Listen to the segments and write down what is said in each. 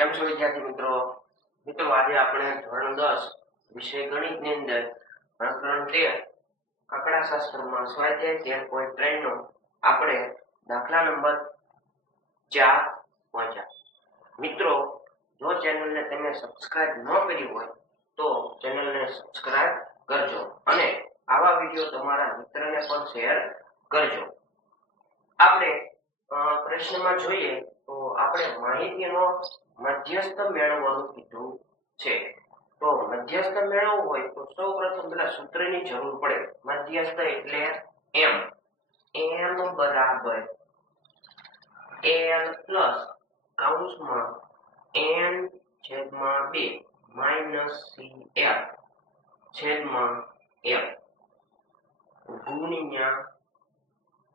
કેમ છો વિદ્યાર્થી મિત્રો? આજે આપણે ધોરણ 10 વિષય ગણિતની અંદર પ્રકરણ 13 આંકડાશાસ્ત્રમાં સ્વાધ્યાય 13.3 નો આપણે દાખલા નંબર 4 વાંચ્યા. મિત્રો, જો ચેનલને તમે સબસ્ક્રાઇબ ન કરી હોય તો ચેનલને સબસ્ક્રાઇબ કરજો અને આવા વિડિયો તમારા મિત્રને પણ શેર કરજો. આપણે પ્રશ્નમાં જોઈએ તો આપણે માહિતીનો મધ્યસ્થ મેળવવાનું કીધું છે. તો મધ્યસ્થ મેળવવું હોય તો સૌપ્રથમ પેલા સૂત્રની જરૂર પડે. મધ્યસ્થ એટલે m બરાબર l પ્લસ કૌંસમાં n છેદમાં 2 માઇનસ cl છેદમાં l ગુણ્યા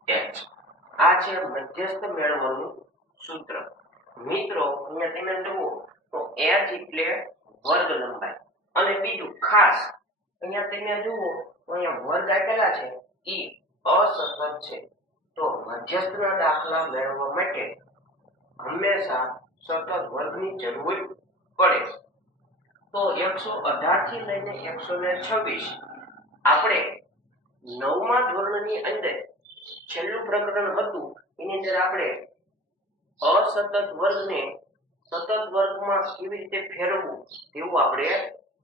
h. આ છે મધ્યસ્થ મેળવવાનું સૂત્ર. મિત્રો, અહીંયા તમે જુઓ તો h એટલે વર્ગ લંબાઈ અને બીજું ખાસ અહીંયા તમે જુઓ તો અહીંયા વર્ગ આપેલા છે એ અસતત છે. તો મધ્યસ્થના દાખલા મેળવવા માટે હંમેશા સતત વર્ગની જરૂર પડે. તો 118 થી લઈને 126 આપણે 9મા ધોરણની અંદર છેલ્લું પ્રકરણ હતું એની અંદર આપણે અસતત વર્ગને સતત વર્ગમાં કેવી રીતે ફેરવવું તેવું આપણે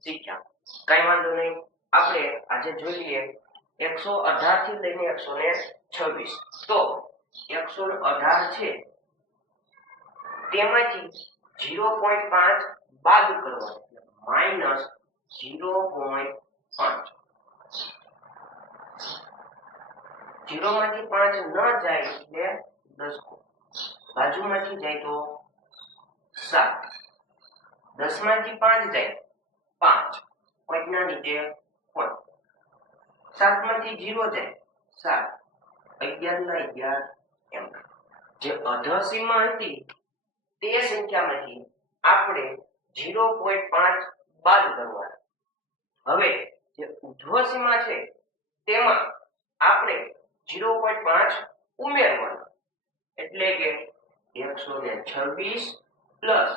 શીખ્યા. કઈ વાંધો નહીં, આપણે આજે જોઈએ 118 થી લઈને 126. તો 118 છે તેમાંથી 0.5 બાદ કરવાનો માઈનસ 0.5. 0 માંથી 5 ન જાય એટલે 10 બાજુમાંથી જાય તો 7. 10 માંથી 5 જાય 5 પોઈન્ટના નીચે પોઈન્ટ. 7 માંથી 0 જાય 7. 11 ના 11 એમ. જે અધસીમા હતી તે સંખ્યામાંથી આપણે 0.5 બાદ કરવાના. હવે જે ઉર્ધ્વસીમા છે તેમાં આપણે 0.5 ઉમેરવાના. એટલે કે 126 પ્લસ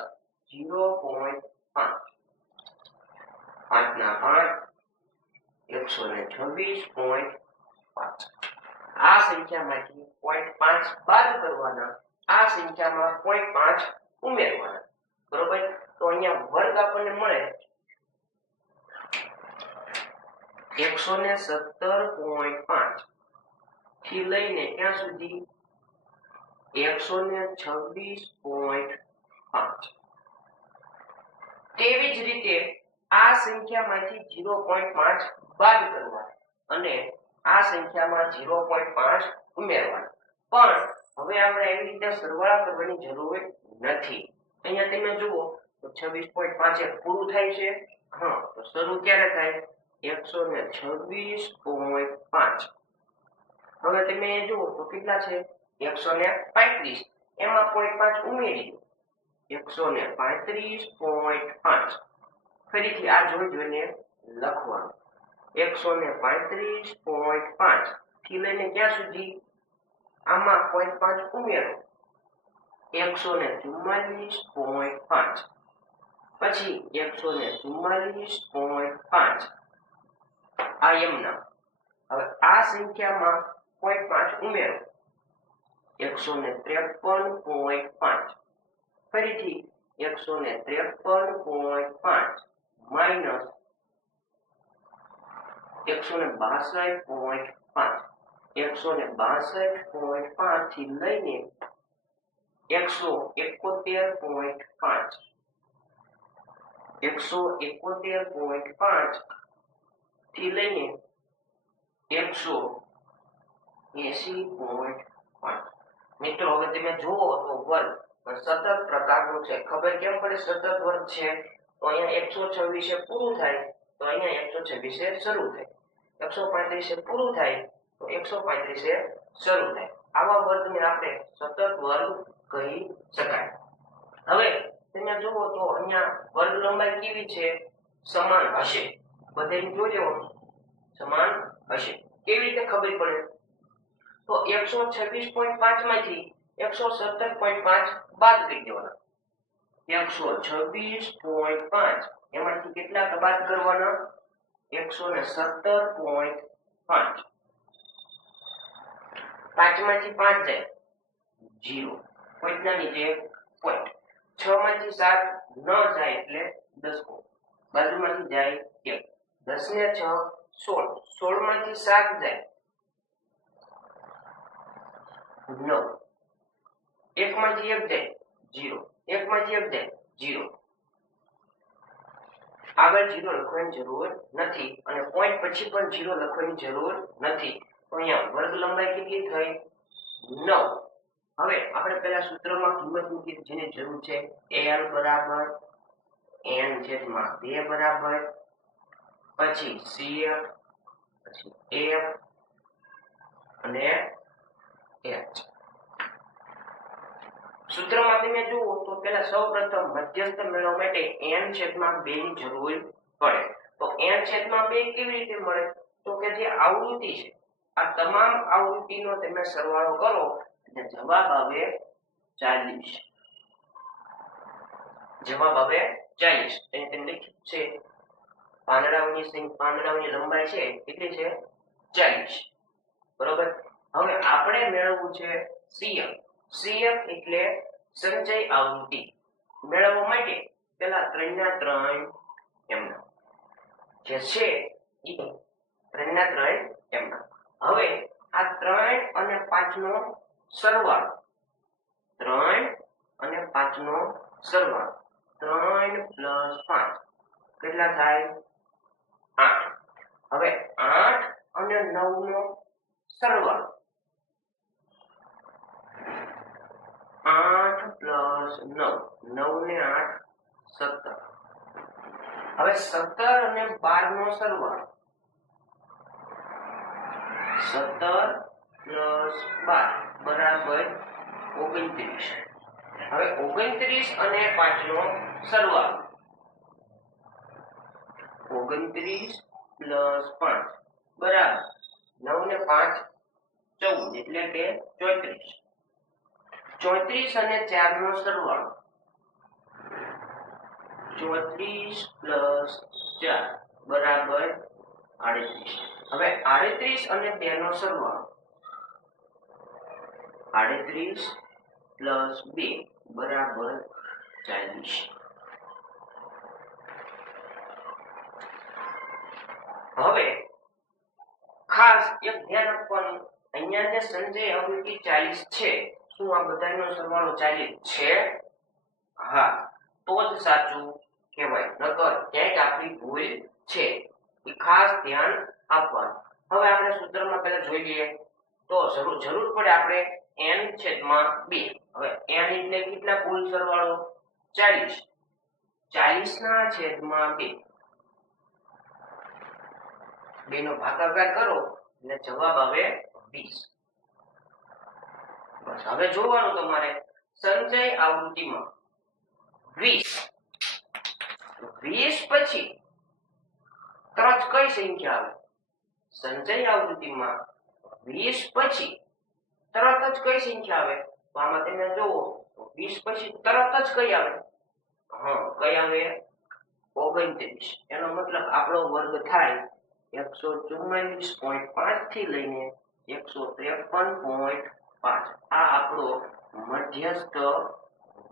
0.5 5 ના 5 126.5. આ સંખ્યામાંથી 0.5 બાદ કરવાના, આ સંખ્યામાં 0.5 ઉમેરવાના. બરોબર? તો અહીંયા વર્ગ આપણને મળે 117.5 થી લઈને ક્યાં સુધી 126.5. તેવી જ રીતે આ સંખ્યામાંથી 0.5 બાદ કરવા અને આ સંખ્યામાં 0.5 ઉમેરવા. પણ હવે આપણે એવી રીતે સરવાળા કરવાની જરૂર નથી. અહીંયા તમે જુઓ તો 26.5 પૂરું થાય છે. હા, તો શરૂ ક્યારે થાય? 126.5. હવે તમે જુઓ તો કેટલા છે? 135. એમાં 0.5 ઉમેરી દો 135.5. ફરીથી આ જોઈને લખવાનું 135.5 થી લઈને ક્યાં સુધી? આમાં 0.5 ઉમેરો 144.5. પછી 144.5 આ એમના. હવે આ સંખ્યામાં 0.5 ઉમેરો 153.5. ફરીથી 153.5 માઈનસ 162.5. 162.5 થી લઈને 171.5. 171.5 થી લઈને 180.5. મિત્રો, હવે તમે જુઓ તો વર્ગ સતત પ્રકારનું છે. ખબર કેમ પડે સતત વર્ગ છે? તો અહીંયા 126 પૂરું થાય તો અહીંયા 126 શરૂ થાય. 135 પૂરું થાય તો 135 શરૂ થાય. આવા વર્ગને આપણે સતત વર્ગ કહી શકાય. હવે તમે જુઓ તો અહીંયા વર્ગ લંબાઈ કેવી છે? સમાન હશે. બધે જોજો સમાન હશે. કેવી રીતે ખબર પડે? તો 126.5 માંથી 117.5 બાદ કરી દેવાના. 126.5 એમાંથી કેટલા બાદ કરવાના 117.5 પાંચમાંથી 5 જાય 0 પોઈન્ટના નીચે પોઈન્ટ 6 માંથી 7 ન જાય એટલે દસકો બાજુમાંથી જાય 1 10 ને 6 16 16 માંથી 7 જાય 9 1 માંથી 1 જાય 0 1 માંથી 1 જાય 0 આગળ 0 લખવાની જરૂર નથી અને પોઈન્ટ પછી પણ 0 લખવાની જરૂર નથી તો અહીંયા વર્ગ લંબાઈ કેટલી થઈ 9 હવે આપણે પહેલા સૂત્રમાં કિંમત મૂકી જેની જરૂર છે l બરાબર n છેદમાં 2 બરાબર પછી cf પછી f અને h સૂત્રમાં તમે જુઓ તો પહેલા સૌપ્રથમ મધ્યસ્થ મેળવવા માટે n છેદમાં 2 ની જરૂર પડે તો n છેદમાં 2 કેવી રીતે મળે તો કે જે આવૃત્તિ છે આ તમામ આવૃત્તિનો તમે સરવાળો કરો એટલે જવાબ આવે 40 જવાબ આવે 40 અહીં તેમ લખ્યું છે પાંદડાઓની લંબાઈ છે કેટલી છે 40 બરોબર હવે આપણે મેળવવું છે cf એટલે સંચય આવૃત્તિ મેળવવા માટે પહેલા 3 ના 3 એમના જે છે એ 3 ના 3 એમના હવે આ 3 અને 5 નો સરવાળો 3 અને 5 નો સરવાળો 3 + 5 કેટલા થાય 8 હવે 8 અને 9 નો સરવાળો 8 + 9 9 ને 8 17 હવે 17 અને 12 નો સરવાળો 17 + 12 બરાબર 29 હવે 29 અને 5 નો સરવાળો 29 + 5 બરાબર 9 ને 5 14 એટલે કે 34 34 અને 4 નો સરવાળો 34 + 4 બરાબર 38 હવે 38 અને 2 નો સરવાળો 38 + 2 બરાબર 40 હવે ખાસ એક ધ્યાન આપવાનું અહીંયા જે સંચય આવૃત્તિ 40 છે શું આ બધાનો સરવાળો 40 છે હા તો જ સાચું કહેવાય નકર ક્યાંક આપણી ભૂલ છે એ ખાસ ધ્યાન આપવાનું હવે આપણે સૂત્રમાં પહેલા જોઈ લઈએ તો જરૂર પડે આપણે n છેદમાં 2 હવે n એટલે કેટલા કુલ સરવાળો 40 40 ના છેદમાં 2 2 નો ભાગાકાર કરો એટલે જવાબ આવે 20 બસ હવે જોવાનું તમારે સંચય આવૃત્તિમાં 20 પછી તરત કઈ સંખ્યા આવે સંચય આવૃત્તિમાં 20 પછી તરત જ કઈ સંખ્યા આવે તો આમાં તમે જોવો 20 પછી તરત જ કઈ આવે કઈ આવે 29 એનો મતલબ આપણો વર્ગ થાય 144.5 થી લઈને 153.5 આ આપણો મધ્યસ્થ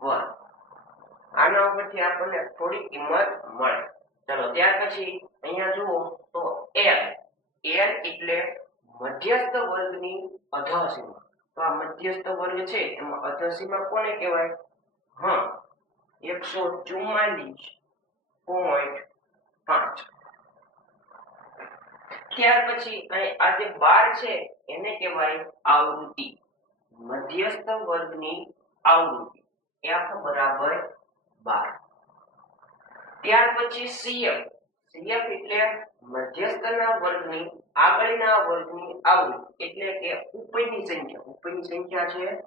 વર્ગ આના ઉપરથી આપણને થોડી કિંમત મળે ચલો ત્યાર પછી અહીંયા જુઓ તો l એટલે મધ્યસ્થ વર્ગની અધઃસીમા તો આ મધ્યસ્થ વર્ગ છે એમાં અધઃસીમા કોને કહેવાય 144.5 ત્યાર પછી આ જે 12 છે એને કહેવાય આવૃત્તિ મધ્યસ્થ વર્ગની આવૃત્તિ f બરાબર 12 ત્યાર પછી cf એટલે મધ્યસ્થના વર્ગની આગળના વર્ગની આવૃત્તિ એટલે કે ઉપરની સંખ્યા છે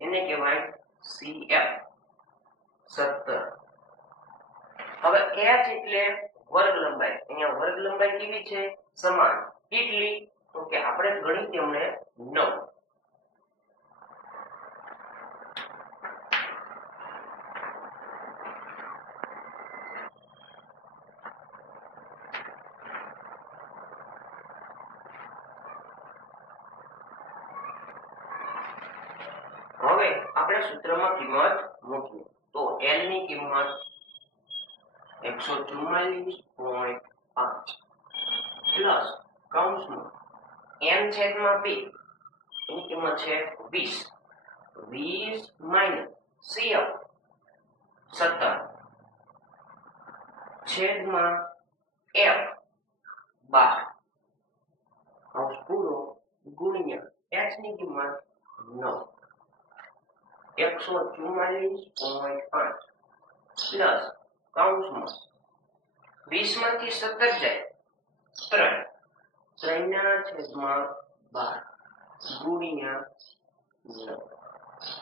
એને કહેવાય cf 17 હવે h એટલે વર્ગ લંબાઈ અહીંયા વર્ગ લંબાઈ કેવી છે સમાન કેટલી તો કે આપણે ગણી તેમને 9 h આપણે સૂત્રમાં કિંમત મૂકીએ તો n ની કિંમત 144.5 પ્લસ કૌંસમાં n છેદમાં 2 એની કિંમત છે 20 માઇનસ CF 17 છેદમાં F 12 કૌંસ પૂરો ગુણ્યા h ની કિંમત 9 144.5 પ્લસ કૌંસમાં 20 માંથી 17 જાય 3 ના છેદમાં 12 ગુણ્યા 9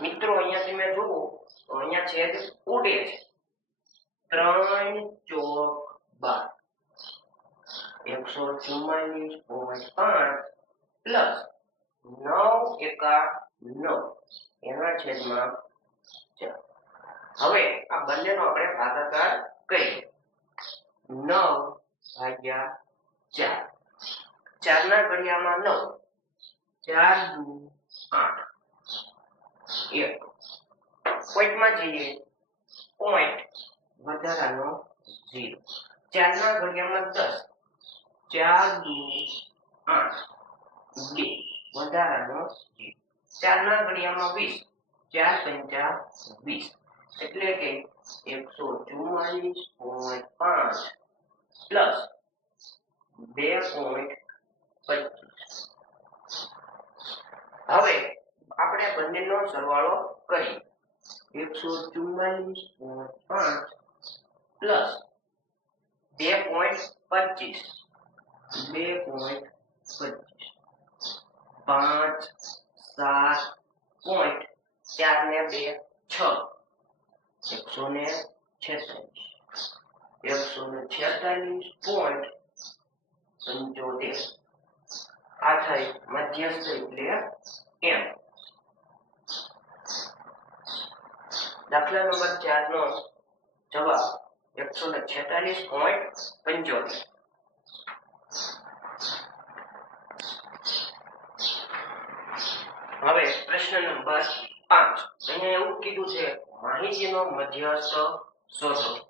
મિત્રો અહીંયા તમે જુઓ તો અહીંયા છેદ ઉડે છે 3 ચોક 12 144.5 પ્લસ 9 એકા 9 એના છેદમાં 4 હવે આ બંનેનો આપણે ભાગાકાર કરીએ 9 ભાગ્યા 4 4 ના ઘડિયામાં 9 4 દુ 8 1 પોઈન્ટમાં જઈએ પોઈન્ટ વધારાનો 0 4 ના ઘડિયામાં 10 4 દુ 8 2 વધારાનો 0 4 ના ઘડિયામાં 20 4 પંચા 20 એટલે કે 144.5 પ્લસ 2.25 હવે આપણે બંનેનો સરવાળો કરીએ 144.5 પ્લસ 2.25 5 7 પોઈન્ટ 4 ને 2 6 146.75 આ થઈ મધ્યસ્થ એટલે m દાખલા નંબર 4 નો જવાબ 146.75 હવે પ્રશ્ન નંબર 5 અહીંયા એવું કીધું છે માહિતીનો મધ્યસ્થ શોધો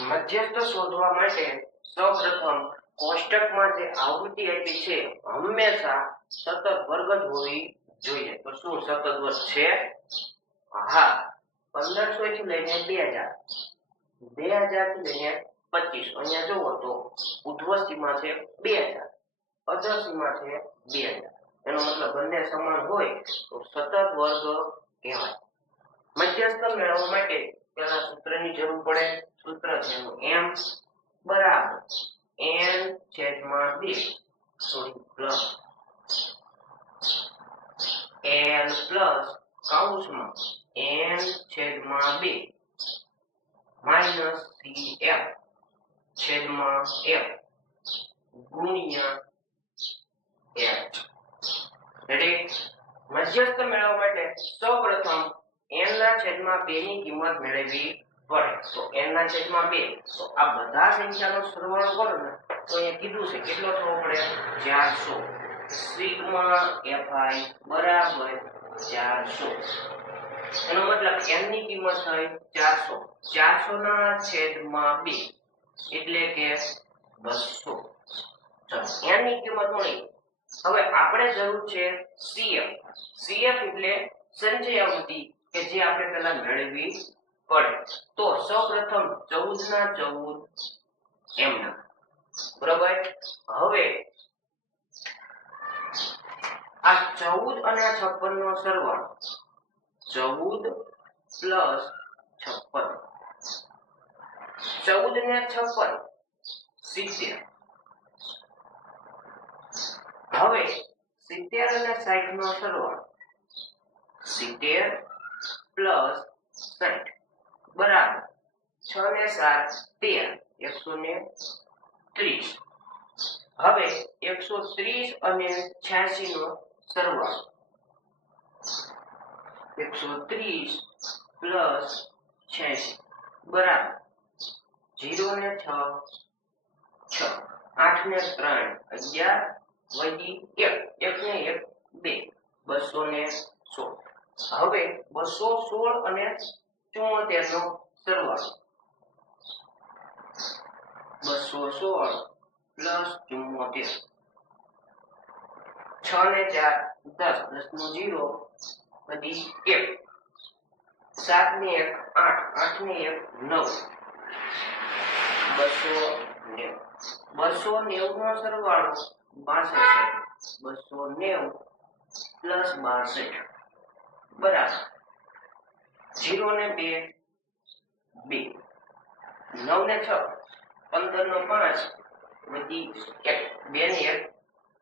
મધ્યસ્થ શોધવા માટે સૌપ્રથમ કોષ્ટકમાં જે આવૃત્તિ આપી છે હંમેશા સતત વર્ગ જ હોવી જોઈએ તો શું સતત વર્ગ છે હા 1500 થી લઈને 2000 થી લઈને 25 અહીંયા જોવો તો ઉધ્વ સીમા છે 2000 અધર સીમા છે 2000 એનો મતલબ બંને સમાન હોય તો સતત વર્ગ કહેવાય મધ્યસ્થ મેળવવા માટે પહેલા સૂત્રની જરૂર પડે સૂત્ર છે m બરાબર n છેદમાં 2 પ્લસ l પ્લસ કૌંસમાં n છેદમાં 2 માઇનસ cf છેદમાં f ગુણ્યા h રેડી મધ્યસ્થ મેળવવા માટે સૌપ્રથમ n ના છેદમાં 2 ની કિંમત મેળવવી પડે તો n ના છેદમાં 2 તો આ બધા સંખ્યાનો સરવાળો કરો ને તો અહીંયા કીધું છે કેટલો થવો પડે 400 સિગ્મા fi બરાબર 400 એનો મતલબ n ની કિંમત થઈ 400 ના છેદમાં 2 એટલે કે 200 ચલો n ની કિંમત મળી હવે આપણે જરૂર છે cf એટલે સંચય આવૃત્તિ કે જે આપણે પહેલા મેળવવી પડે તો સૌપ્રથમ 14 ના 14 m ના બરાબર હવે આ 14 અને 56 નો સરવાળો 14 પ્લસ 56 14 ને 56 70 હવે 70 અને 60 નો સરવાળો 70 પ્લસ 60 બરાબર 6 ને 7 13 130 હવે 130 અને 86 નો સરવાળો 130 પ્લસ 86 બરાબર 0 ને 6 6 8 ને 3 11 વધી 1 1 ને 1 2 216. હવે 216 અને 74 નો સરવાળો 216 પ્લસ 74 6 ને 4 10 10 નો 0 વધી 1 7 ને 1 8 8 ને 1 9 290 290 નો સરવાળો 62 છે 290 પ્લસ 62 બરાબર 0 ને 2 2 9 ને 6 15 નો 5 વધી 1 2 ને 1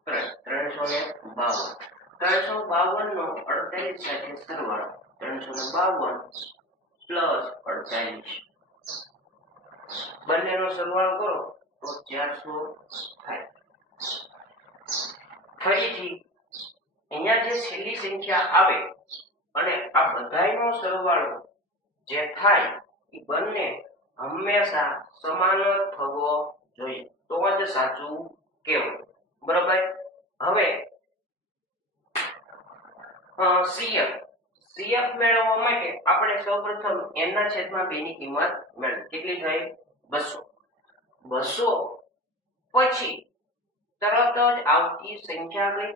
352 352 નો 48 સાથે સરવાળો 352 પ્લસ 48 બંનેનો સરવાળો કરો તો 400 થાય. ફરીથી અહીંયા જે છેલ્લી સંખ્યા આવે અને આ બધાયનો સરવાળો જે થાય એ બંને હંમેશા સમાન થવો જોઈએ તો જ સાચું કહેવું. બરાબર. હવે CF મેળવવા માટે આપણે સૌપ્રથમ n ના છેદમાં 2 ની કિંમત મેળવી. કેટલી થઈ? 200. 200 પછી તરત જ આવતી સંખ્યા કઈ?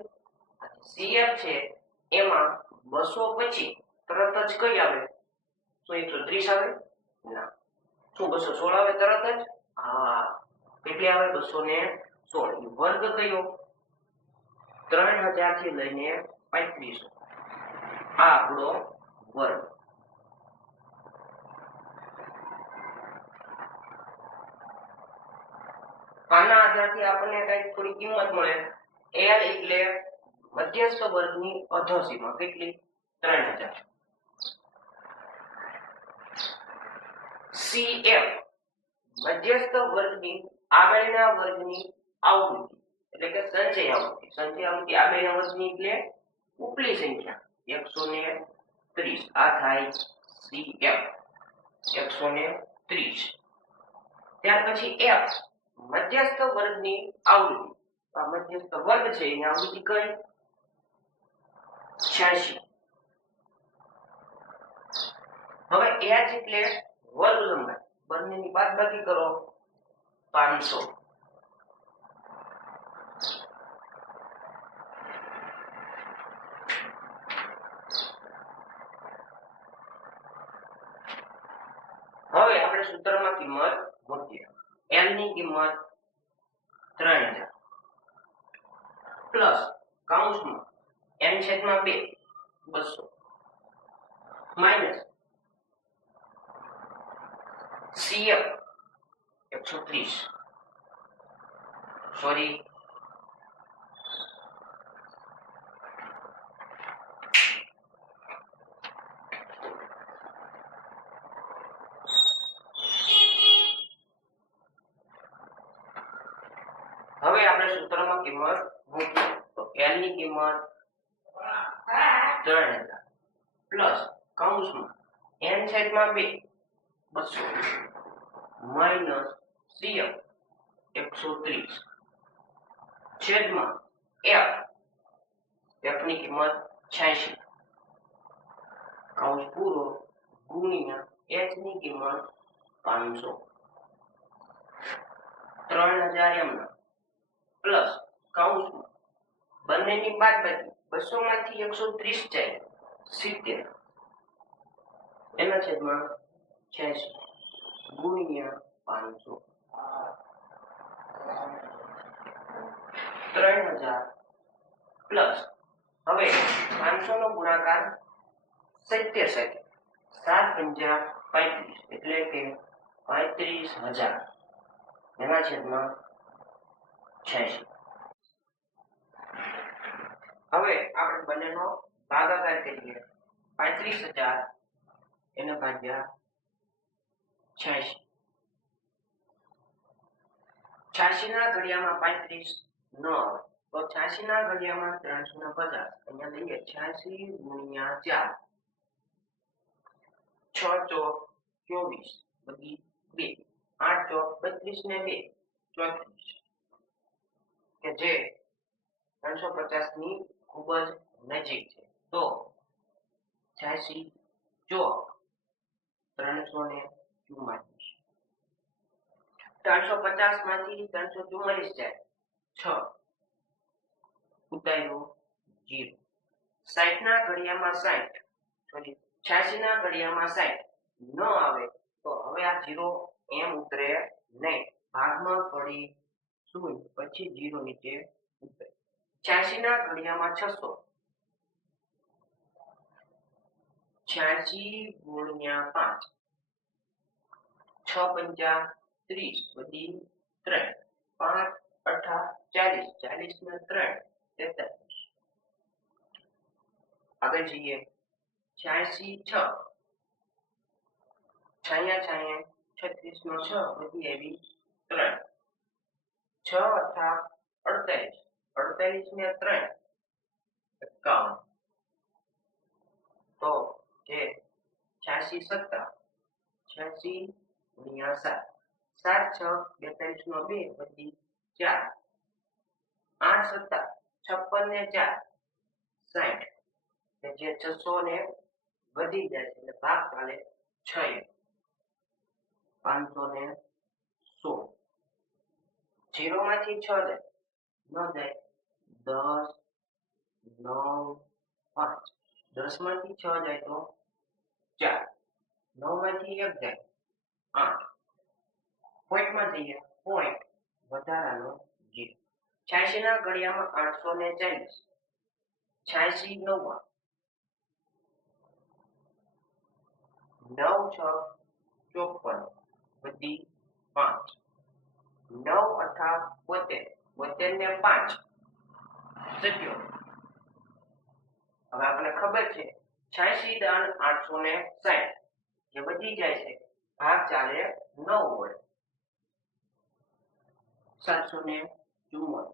CF છે એમાં 200 પછી તરત જ કઈ આવે? તો 130 આવે? ના. શું 216 આવે તરત જ? હા. કેટલી આવે? 216. વર્ગ કયો? 3000 થી લઈને 3500. આ આપણો વર્ગ. આના આધારથી આપણને કઈ થોડી કિંમત મળે. L એટલે મધ્યસ્થ વર્ગની અધોસીમા. કેટલી? 3000. CF મધ્યસ્થ વર્ગની આગળના વર્ગની આવૃત્તિ એટલે કે સંચય આવૃત્તિ. સંચય આવૃત્તિ આગળના વર્ગની એટલે ઉપલી સંખ્યા 130. આ થાય CF 130. ત્યાર પછી F મધ્યસ્થ વર્ગની આવૃત્તિ. આ મધ્યસ્થ વર્ગ છે એની આવૃત્તિ કઈ? 86. હવે h એટલે વર્ગ લંબાઈ. બંનેની બાદબાકી કરો 500. હવે આપણે સૂત્રમાં કિંમત મૂકીએ. l ની કિંમત 3000 પ્લસ કૌંસમાં n છેદમાં 2 200 માઈનસ CF 130. સોરી હવે આપણે સૂત્રમાં કિંમત મૂકીએ તો l ની કિંમત 3000 પ્લસ કૌંસમાં n છેદમાં 2 200 માઈનસ CF 130 છેદમાં f ની કિંમત 86 કૌંસ પૂરો ગુણ્યા h ની કિંમત 500 3000 એમના પ્લસ કૌંસમાં બંનેની બાદબાકી 200 માંથી 130 જાય 70 એના છેદમાં 86 ગુણ્યા 500 3000 પ્લસ હવે 500 નો ગુણાકાર 70 સાથે 7 35 એટલે કે 35000 એના છેદમાં 86. હવે આપણે બંનેનો ભાગાકાર કરીએ. 35000 એને ભાગ્યા 86. 86 ના ઘડિયામાં 35 ન આવે તો 86 ના ઘડિયામાં 350. અહીંયા લઈએ 86 ગુણ્યા 4 6 ચોક 24 બધી 2 8 ચોક 32 ને 2 34 કે જે 350 ની ખૂબ જ નજીક છે. તો 86 ચોક 344. 350 માંથી 344 જાય 6 ઉતાર્યો 0. 60 ના ઘડિયામાં 60 સોરી 86 ના ઘડિયામાં 60 ન આવે તો હવે આ 0 એમ ઉતરે નહીં, ભાગમાં પડી 0 પછી 0 નીચે ઉતરે. 86 ના ઘડિયામાં 600 86 ગુણ્યા 5 6 પંચા 30 વધી 3 5 અઠા 40 40 ને 3 43. આગળ જઈએ 86 6 છાયા 36 નો 6 વધી આવી 3 6 અઠા 48 48 ને 3 51. તો જે 86 સત્તા 86 ગુણ્યા 7 7 6 42 નો 2 વધી 4 8 સત્તા 56 ને 4 60. જે 600 ને વધી જાય છે એટલે ભાગ ચાલે 6 516. 0 માંથી 6 જાય ન જાય 10 9 5 10 માંથી 6 જાય તો 4 9 માંથી 1 જાય 8 પોઈન્ટમાં જઈએ પોઈન્ટ વધારાનો 0. 86 ના ઘડિયામાં 840 86 9 9 6 54 વધી 5 9 અઠા 72 72 ને 5 સત્યો. હવે આપણને ખબર છે 86 દાન 860 જે વધી જાય છે ભાગ ચાલે 9 વડે 744.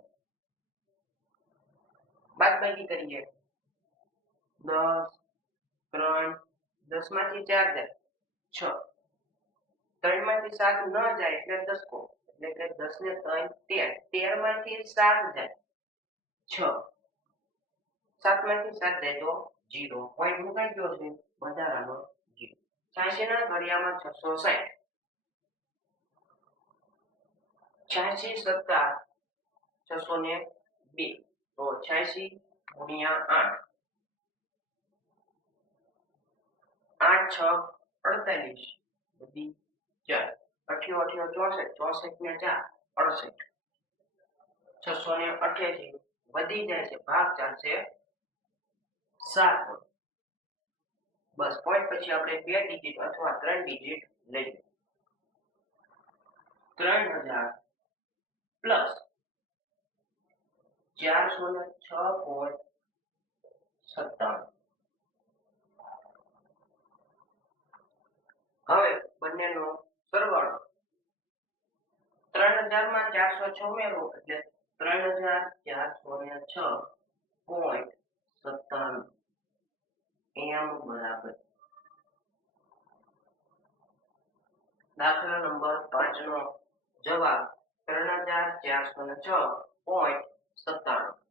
બાદબાકી કરીએ 10 3 10 માંથી 4 જાય 6 3 માંથી 7 ન જાય એટલે 10 કો એટલે કે 10 ને 3 13 13 માંથી 7 જાય 6 7 માંથી 7 જાય તો 0 પોઈન્ટ મુકાઈ ગયો છે વધારાનો 0. 86 ના ઘડિયામાં 660 86 સત્તા 602 તો 86 ગુણ્યા 8 8 6 48 વધી 4 88 64 64 ને 4 68 688 વધી જાય છે ભાગ ચાલશે 7. બસ પોઈન્ટ પછી આપણે 2 ડિજિટ અથવા 3 ડિજિટ લઈએ 3000 પ્લસ 406.97. હવે બંનેનો સરવાળો 3000 માં 406 ઉમેરો એટલે 3406.97 એમ બરાબર. દાખલા નંબર 5 નો જવાબ 3406.97